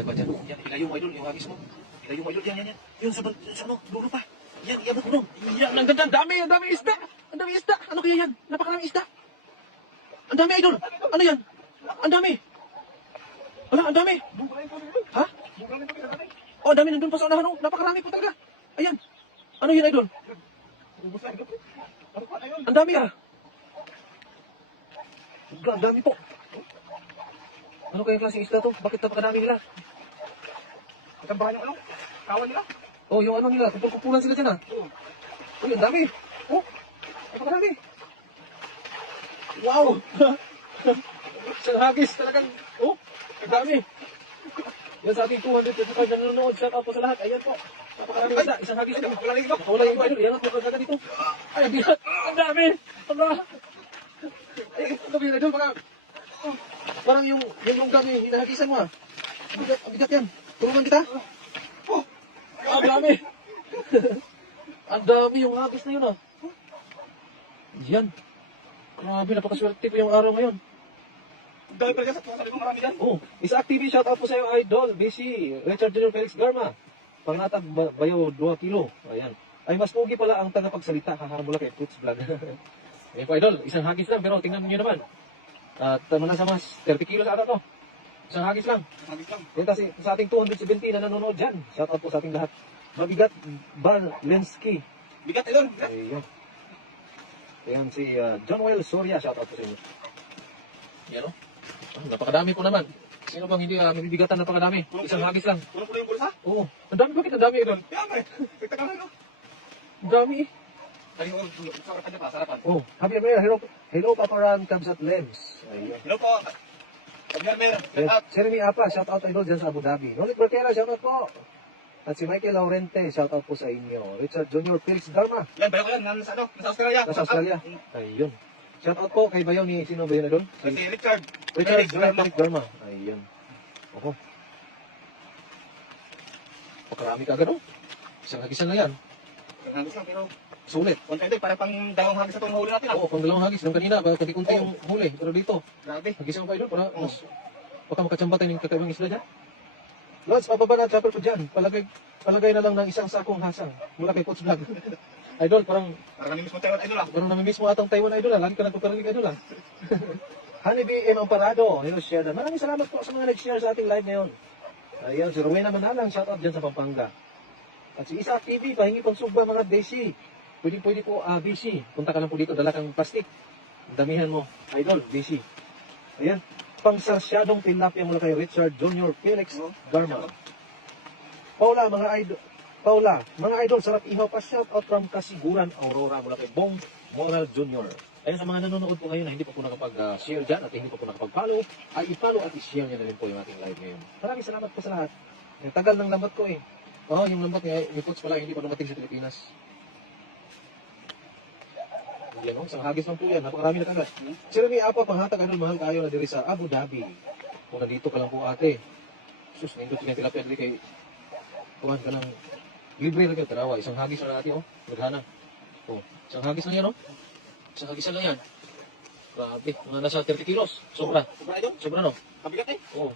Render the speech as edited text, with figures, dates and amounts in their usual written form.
Yan, ilayo mo idol, yung hagis mo. Ilayo mo idol, yan. Yun sa ano, dulo pa. Yan, iabot mo dun. Yan, ang ganda, ang dami isda. Ang dami isda. Ano kaya yan? Napakaraming isda. Ang dami idol. Ano yan? Ang dami. Wala, ang dami. Ha? Oh, ang dami nandun pa sa unahan, oh. Napakarami po talaga. Ayan. Ano yan idol? Ang dami ah. Ang dami po. Ano kaya klaseng isda to? Bakit napakadami nila? Katambahan yung ano? Kawan nila? Oh, yung ano nila, kupulan sila dyan ah. Oh, ang dami. Oh, napakadami. Wow! Isang hagis talagang, oh, ang dami. Yan sa ating 255 na nanonood, shout out po sa lahat. Ayan po, napakarami isda, isang hagis ito. Nakawala yung idol, yan ang pagkasaga dito. Ay, ang bigat, ang dami. Ay, ang dami idol, parang yung lunggang yung hinahagisan mo ah. Ang bigat yan. Tulungan kita. Oh, ang dami. Ang dami yung hagis na yun ah. Yan. Grabe, napakaswerte po yung araw ngayon. Dahil pala sa sabi ko marami yan. Oh, Isaac TV, shout out po sa iyo, Idol, BC, Richard Junior Felix Garma. Pangatag bayo 2 kilo. Ayan. Ay, mas pogi pala ang tagapagsalita. Hahamula kay Fruits Vlog. Ayan po, Idol. Isang hagis lang, pero tingnan niyo naman. At nasa mas 30 kilos ata to. Isang hagis lang. Hagis lang. Yan kasi sa ating 270 na nanonood dyan. Shout out po sa ating lahat. Mabigat Barlensky. Bigat idol. Ayan. Ayan si John Well Soria. Shout out po sa inyo. Yan o. Napakadami po naman. Sino bang hindi mabibigatan napakadami? Isang hagis lang. Unang pula yung bulsa? Oo. Ang dami, bakit ang dami doon? Kaya nga eh. Spektakal na no? Ang dami eh. Kaya yung sarapan niya pa, sarapan. Oh, Javier Mer, hello Papa Ram, Kabs at Lems. Ayun. Hello po. Javier Mer, shout Yes. out. Jeremy Apa, shout out idol dyan sa Abu Dhabi. Nolik Barquera, shout out po. At si Michael Laurente, shout out po sa inyo. Richard Junior Felix Dharma, Yan, bayo ko yan. Nasa ano? Nasa Australia. nasa Australia. Ayun. Shout out po kay bayaw ni, sino ba yun na doon? Si Richard. Richard Felix Junior Dharma. Felix Dharma. Ayun. Ako. Pakarami ka agad oh. Isang hagisan na yan. Yung hagis lang pero Sulit. konti idol. Para pang dalawang hagis na itong mahuli natin ah. Oo, pang dalawang hagis. Nung kanina, kunti-kunti yung huli. Pero dito, Grabe. hagisan pa idol para mas baka makachamba tayo ng kakaibang isla dyan. Lods, pababa na chopper ko dyan. Palagay na lang ng isang sakong hasang mula kay Coach Vlog. Idol, parang Namimiss mo tayo idol ah. namimiss mo atang Taiwan idol ah. Lagi ka nagpaparinig idol ah. Honeybee M. Amparado, hello share na. Maraming salamat po sa mga nag-share sa ating live ngayon. Ayan, si Rowena Manalang, shout out dyan sa Pampanga. At si Isaac TV, pahingi pang sugba mga DC. Pwede po, DC. Punta ka lang po dito, dala kang plastic. Damihan mo, idol, DC. Ayan, pangsasyadong tilapia mula kay Richard Junior Felix Garma. Paula, mga idol, sarap ihaw pa, shout out from Kasiguran, Aurora, mula kay Bong Moral Jr. Ayun sa mga nanonood po ngayon na hindi pa po nakapag-share dyan at hindi pa po nakapag-follow, ay i-follow at i-share nyo na rin po yung ating live ngayon. Maraming salamat po sa lahat. Yung tagal ng lambat ko eh. Oo, yung lambat ni Coach pala hindi pa dumating sa Pilipinas. Yan o, isang hagis lang po yan. Napakarami na kagad. Sino may apa, panghatag anong mahal kayo na diri sa Abu Dhabi. Kung nandito ka lang po ate. Sus, nindot yung tilapia dali kay kuhan ka ng libre lang yung tarawa. Isang hagis na natin, oh. Maghanang. Oh, isang hagis lang yan, oh. Isang hagisan lang yan. Grabe, mga nasa 30 kilos. Sobra. Sobra idol. Sobra, no? Kabigat eh. Oo.